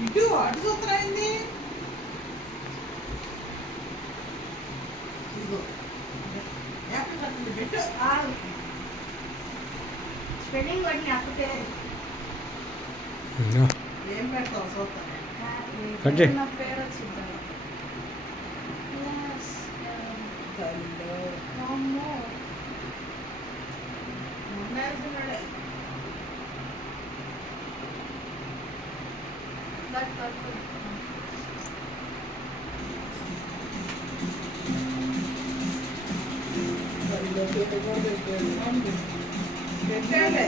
ఇటు అటు సూత్రమైంది. పెట్టు స్పెల్లింగ్ కొట్టి అక్క పేరు ఏం పెడతావు సూత్రం నా పేరు వచ్చింది అమ్మో ఉండాల్సినాడే దట్ పర్పుల్ పెట్టాలే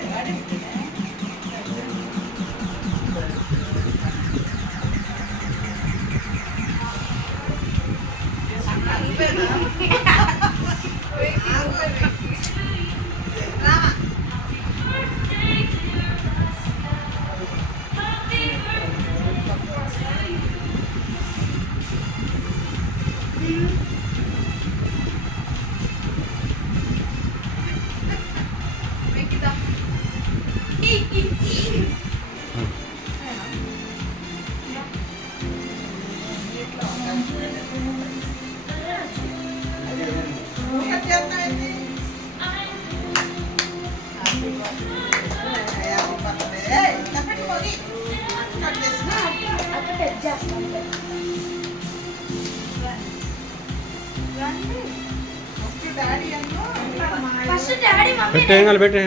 ఫస్ట్ డాడీ మమ్మీ పెట్టే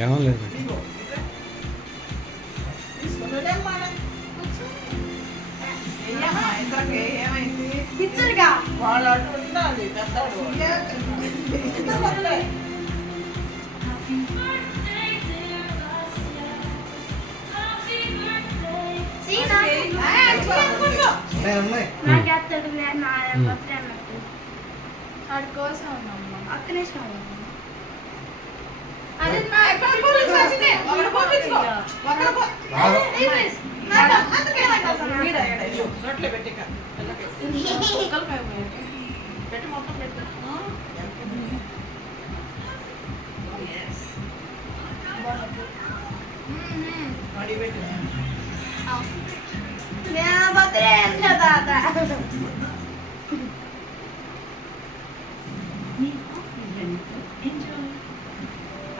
ఏమో లేదు పిచ్చర్గా వాళ్ళు అటు ఉండాలి పెద్దవాడు నాకేస్తాడు నా బర్త్డే అన్నట్టు వాడి కోసం ఉన్నామ్మా అక్కనే అదే నా నోట్లో పెట్టి పెట్టి మొత్తం పెట్టు అడి పెట్టు బర్త్డే ఎంత తాత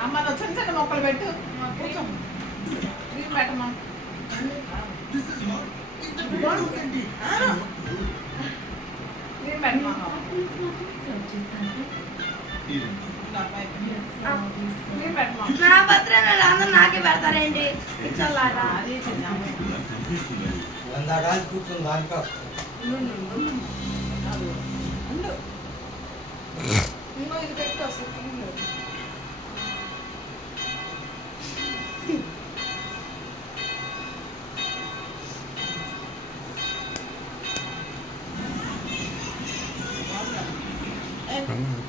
అమ్మ నువ్వు చిన్న చిన్న మొక్కలు పెట్టు క్రీమ్ పెట్టమ్మా క్రీమ్ పెట్టమ్మా క్రీమ్ పెట్టమ్మా నా బర్త్డే అందరూ నాకే పెడతారేంటి పిచ్చోళ్ళారా అది చిన్న కూర్చుని దానికా ఉండు ఇంకో ఇది పెట్టి వస్తుంది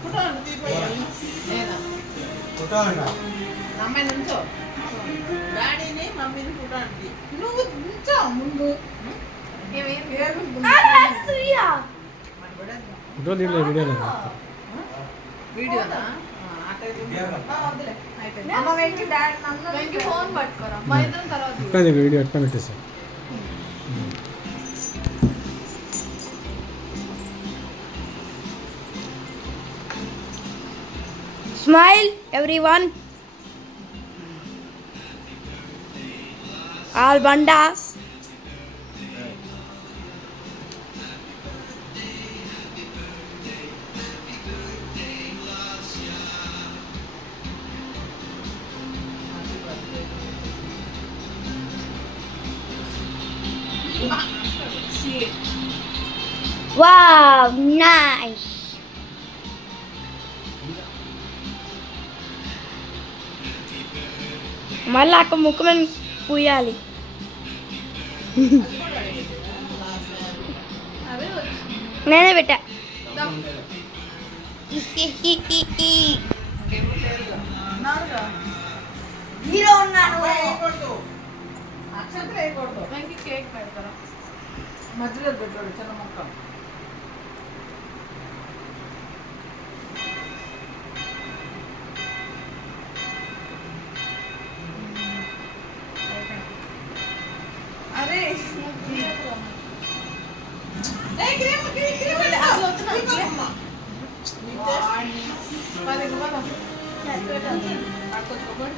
ఫోటో తీపోయాను లేదా ఫోటో అంట అమ్మాయి నుంచో డాడీని మమ్మీని ఫోటో అంటే నువ్వు నుంచో ముందు ఫోటో తీయలేదు వీడియో లేదు వీడియోనా ఫోన్ పట్టుకోరా మా ఇద్దరం తర్వాత ఎక్కడ వీడియో ఎక్కడ పెట్టేసా Smile, everyone. All bandas. Wow, nice. మళ్ళీ అక్క ముక్కు మీద పూయాలి నేనే పెట్టా హీరో ఉన్నాను అక్షంతలు వేయకూడదు కేక్ పెడతారా మధ్యలో పెట్టాడు చిన్న మొక్క అరే అరే ఏయ్, క్రీమ్, క్రీమ్, క్రీమ్ పెట్టు. అసలు వద్దునా? ఇవ్వమ్మా. నీకు చేస్తా. పది పద పట్టుకోబడి.